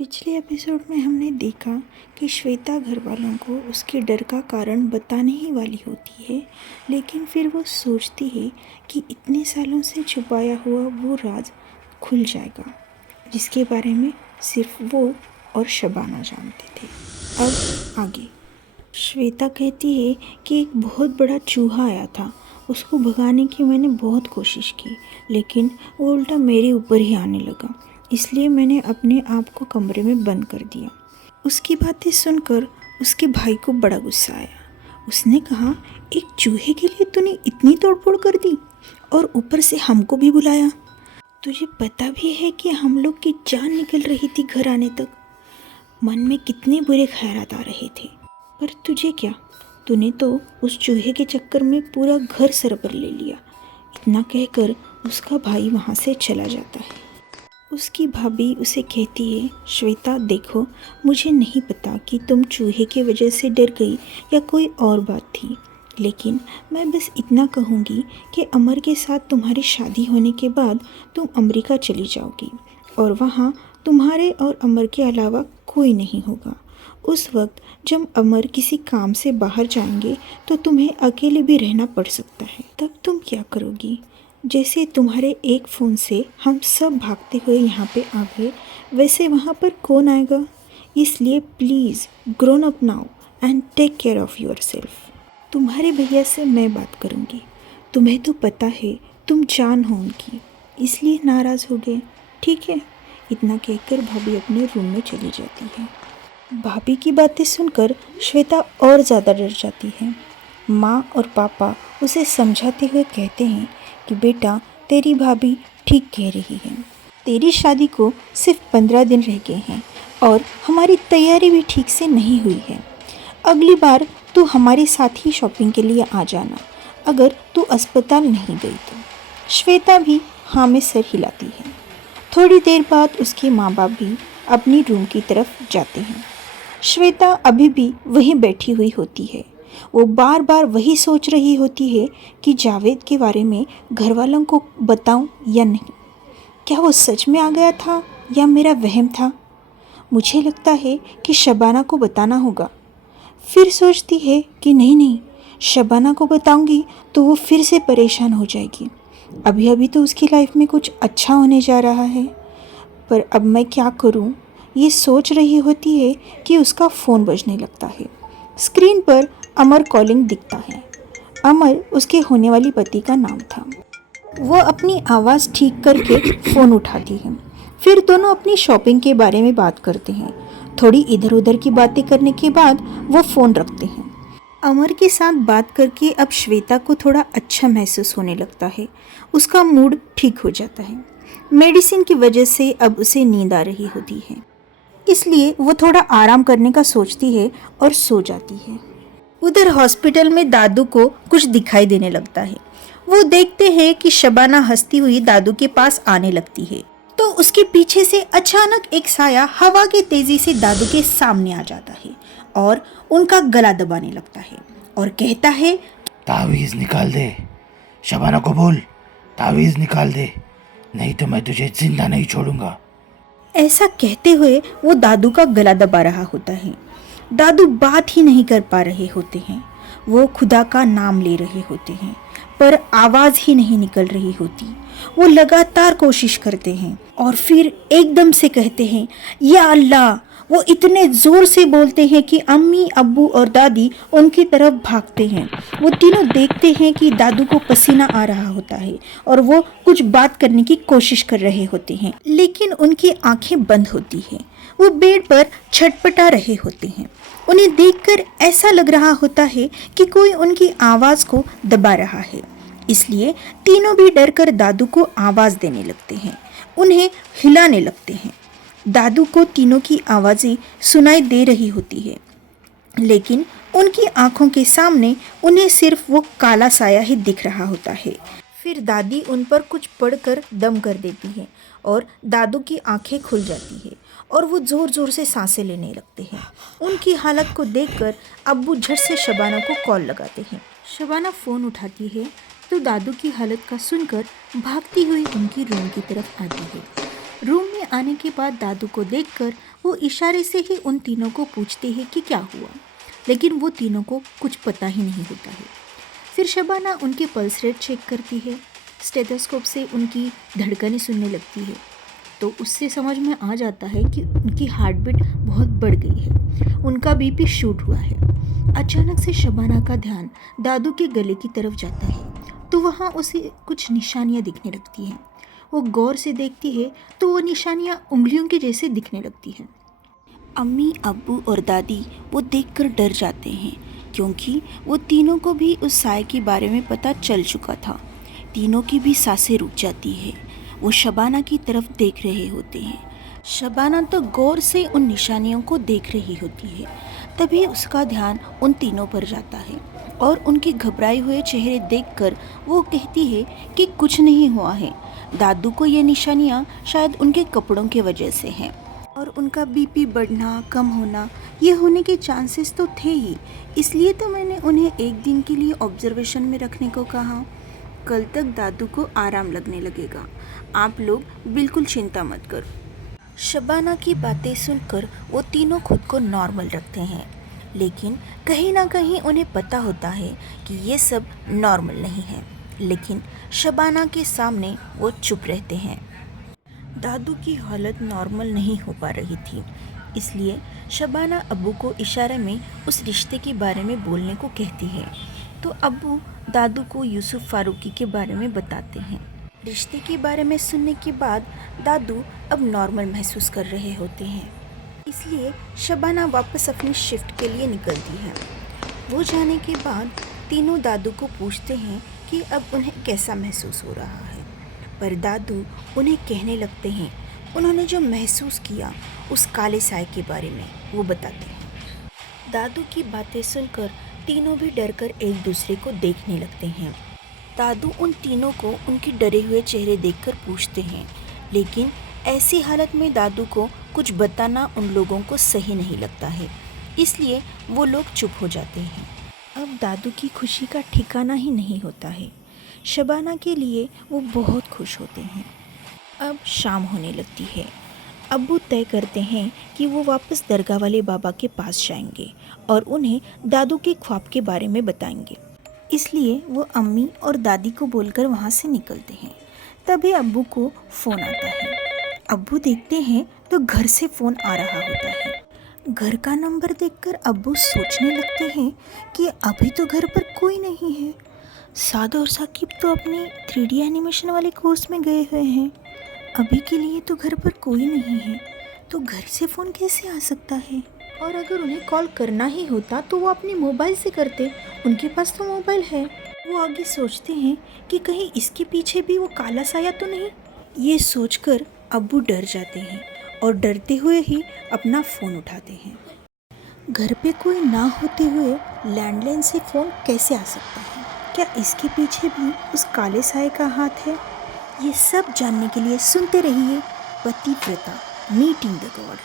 पिछले एपिसोड में हमने देखा कि श्वेता घर वालों को उसके डर का कारण बताने ही वाली होती है, लेकिन फिर वो सोचती है कि इतने सालों से छुपाया हुआ वो राज खुल जाएगा जिसके बारे में सिर्फ वो और शबाना जानते थे। अब आगे श्वेता कहती है कि एक बहुत बड़ा चूहा आया था, उसको भगाने की मैंने बहुत कोशिश की, लेकिन वो उल्टा मेरे ऊपर ही आने लगा, इसलिए मैंने अपने आप को कमरे में बंद कर दिया। उसकी बातें सुनकर उसके भाई को बड़ा गुस्सा आया। उसने कहा, एक चूहे के लिए तूने इतनी तोड़फोड़ कर दी और ऊपर से हमको भी बुलाया। तुझे पता भी है कि हम लोग की जान निकल रही थी घर आने तक। मन में कितने बुरे ख्यालात आ रहे थे, पर तुझे क्या, तूने तो उस चूहे के चक्कर में पूरा घर सर पर ले लिया। इतना कहकर उसका भाई वहाँ से चला जाता है। उसकी भाभी उसे कहती है, श्वेता देखो, मुझे नहीं पता कि तुम चूहे की वजह से डर गई या कोई और बात थी, लेकिन मैं बस इतना कहूँगी कि अमर के साथ तुम्हारी शादी होने के बाद तुम अमेरिका चली जाओगी और वहाँ तुम्हारे और अमर के अलावा कोई नहीं होगा। उस वक्त जब अमर किसी काम से बाहर जाएंगे तो तुम्हें अकेले भी रहना पड़ सकता है। तब तुम क्या करोगी? जैसे तुम्हारे एक फ़ोन से हम सब भागते हुए यहाँ पे आ गए, वैसे वहाँ पर कौन आएगा? इसलिए please grown up now and take care of your self. तुम्हारे भैया से मैं बात करूँगी। तुम्हें तो पता है तुम जान हो उनकी, इसलिए नाराज़ हो गए, ठीक है? इतना कहकर भाभी अपने रूम में चली जाती है। भाभी की बातें सुनकर श्वेता और ज़्यादा डर जाती है। माँ और पापा उसे समझाते हुए कहते हैं कि बेटा, तेरी भाभी ठीक कह रही है, तेरी शादी को सिर्फ 15 दिन रह गए हैं और हमारी तैयारी भी ठीक से नहीं हुई है। अगली बार तू हमारे साथ ही शॉपिंग के लिए आ जाना, अगर तू अस्पताल नहीं गई तो। श्वेता भी हाँ में सर हिलाती है। थोड़ी देर बाद उसके माँ बाप भी अपनी रूम की तरफ जाते हैं। श्वेता अभी भी वहीं बैठी हुई होती है। वो बार बार वही सोच रही होती है कि जावेद के बारे में घर वालों को बताऊं या नहीं। क्या वो सच में आ गया था या मेरा वहम था? मुझे लगता है कि शबाना को बताना होगा। फिर सोचती है कि नहीं, शबाना को बताऊंगी तो वो फिर से परेशान हो जाएगी। अभी अभी तो उसकी लाइफ में कुछ अच्छा होने जा रहा है, पर अब मैं क्या करूं? ये सोच रही होती है कि उसका फ़ोन बजने लगता है। स्क्रीन पर अमर कॉलिंग दिखता है। अमर उसके होने वाली पति का नाम था। वो अपनी आवाज़ ठीक करके फ़ोन उठाती है। फिर दोनों अपनी शॉपिंग के बारे में बात करते हैं। थोड़ी इधर उधर की बातें करने के बाद वो फ़ोन रखते हैं। अमर के साथ बात करके अब श्वेता को थोड़ा अच्छा महसूस होने लगता है। उसका मूड ठीक हो जाता है। मेडिसिन की वजह से अब उसे नींद आ रही होती है, इसलिए वो थोड़ा आराम करने का सोचती है और सो जाती है। उधर हॉस्पिटल में दादू को कुछ दिखाई देने लगता है। वो देखते हैं कि शबाना हंसती हुई दादू के पास आने लगती है, तो उसके पीछे से अचानक एक साया हवा की तेजी से दादू के सामने आ जाता है और उनका गला दबाने लगता है और कहता है, तावीज़ निकाल दे, शबाना को बोल, तावीज़ निकाल दे, नहीं तो मैं तुझे जिंदा नहीं छोड़ूंगा। ऐसा कहते हुए वो दादू का गला दबा रहा होता है। दादू बात ही नहीं कर पा रहे होते हैं। वो खुदा का नाम ले रहे होते हैं, पर आवाज़ ही नहीं निकल रही होती। वो लगातार कोशिश करते हैं और फिर एकदम से कहते हैं, या अल्लाह। वो इतने ज़ोर से बोलते हैं कि अम्मी, अब्बू और दादी उनकी तरफ भागते हैं। वो तीनों देखते हैं कि दादू को पसीना आ रहा होता है और वो कुछ बात करने की कोशिश कर रहे होते हैं, लेकिन उनकी आंखें बंद होती हैं। वो बेड पर छटपटा रहे होते हैं। उन्हें देखकर ऐसा लग रहा होता है कि कोई उनकी आवाज़ को दबा रहा है, इसलिए तीनों भी डरकर दादू को आवाज़ देने लगते हैं, उन्हें हिलाने लगते हैं। दादू को तीनों की आवाज़ें सुनाई दे रही होती है, लेकिन उनकी आंखों के सामने उन्हें सिर्फ वो काला साया ही दिख रहा होता है। फिर दादी उन पर कुछ पढ़कर दम कर देती है और दादू की आंखें खुल जाती है और वो ज़ोर ज़ोर से सांसें लेने लगते हैं। उनकी हालत को देखकर अब्बू झट से शबाना को कॉल लगाते हैं। शबाना फ़ोन उठाती है तो दादू की हालत का सुनकर भागती हुई उनकी रूम की तरफ आती है। रूम में आने के बाद दादू को देखकर वो इशारे से ही उन तीनों को पूछती है कि क्या हुआ, लेकिन वो तीनों को कुछ पता ही नहीं होता है। फिर शबाना उनके पल्स रेट चेक करती है, स्टेथोस्कोप से उनकी धड़कनें सुनने लगती है, तो उससे समझ में आ जाता है कि उनकी हार्ट बीट बहुत बढ़ गई है, उनका बीपी शूट हुआ है। अचानक से शबाना का ध्यान दादू के गले की तरफ जाता है, तो वहाँ उसे कुछ निशानियाँ दिखने लगती हैं। वो गौर से देखती है तो वो निशानियाँ उंगलियों के जैसे दिखने लगती हैं। अम्मी, अब्बू और दादी वो देखकर डर जाते हैं, क्योंकि वो तीनों को भी उस साए के बारे में पता चल चुका था। तीनों की भी सांसें रुक जाती है। वो शबाना की तरफ देख रहे होते हैं। शबाना तो गौर से उन निशानियों को देख रही होती है। तभी उसका ध्यान उन तीनों पर जाता है और उनके घबराए हुए चेहरे देखकर वो कहती है कि कुछ नहीं हुआ है। दादू को ये निशानियाँ शायद उनके कपड़ों की वजह से हैं, और उनका बीपी बढ़ना कम होना ये होने के चांसेस तो थे ही, इसलिए तो मैंने उन्हें एक दिन के लिए ऑब्जर्वेशन में रखने को कहा। कल तक दादू को आराम लगने लगेगा, आप लोग बिल्कुल चिंता मत करो। शबाना की बातें सुनकर वो तीनों खुद को नॉर्मल रखते हैं, लेकिन कहीं ना कहीं उन्हें पता होता है कि ये सब नॉर्मल नहीं है, लेकिन शबाना के सामने वो चुप रहते हैं। दादू की हालत नॉर्मल नहीं हो पा रही थी, इसलिए शबाना अब्बू को इशारे में उस रिश्ते के बारे में बोलने को कहती है। तो अब्बू दादू को यूसुफ फारूकी के बारे में बताते हैं। रिश्ते के बारे में सुनने के बाद दादू अब नॉर्मल महसूस कर रहे होते हैं, इसलिए शबाना वापस अपनी शिफ्ट के लिए निकलती है। वो जाने के बाद तीनों दादू को पूछते हैं कि अब उन्हें कैसा महसूस हो रहा है, पर दादू उन्हें कहने लगते हैं उन्होंने जो महसूस किया उस काले साए के बारे में वो बताते हैं। दादू की बातें सुनकर तीनों भी डरकर एक दूसरे को देखने लगते हैं। दादू उन तीनों को उनके डरे हुए चेहरे देखकर पूछते हैं, लेकिन ऐसी हालत में दादू को कुछ बताना उन लोगों को सही नहीं लगता है, इसलिए वो लोग चुप हो जाते हैं। अब दादू की खुशी का ठिकाना ही नहीं होता है। शबाना के लिए वो बहुत खुश होते हैं। अब शाम होने लगती है। अब्बू तय करते हैं कि वो वापस दरगाह वाले बाबा के पास जाएंगे और उन्हें दादू के ख्वाब के बारे में बताएंगे, इसलिए वो अम्मी और दादी को बोलकर वहाँ से निकलते हैं। तभी अब्बू को फ़ोन आता है। अब्बू देखते हैं तो घर से फ़ोन आ रहा होता है। घर का नंबर देखकर अब्बू सोचने लगते हैं कि अभी तो घर पर कोई नहीं है। साद और साकिब तो अपने 3D एनिमेशन वाले कोर्स में गए हुए हैं, अभी के लिए तो घर पर कोई नहीं है, तो घर से फ़ोन कैसे आ सकता है? और अगर उन्हें कॉल करना ही होता तो वो अपने मोबाइल से करते, उनके पास तो मोबाइल है। वो आगे सोचते हैं कि कहीं इसके पीछे भी वो काला साया तो नहीं। ये सोचकर अब्बू डर जाते हैं और डरते हुए ही अपना फ़ोन उठाते हैं। घर पे कोई ना होते हुए लैंडलाइन से फ़ोन कैसे आ सकता है? क्या इसके पीछे भी उस काले साए का हाथ है? ये सब जानने के लिए सुनते रहिए पतिव्रता मीटिंग द गॉड।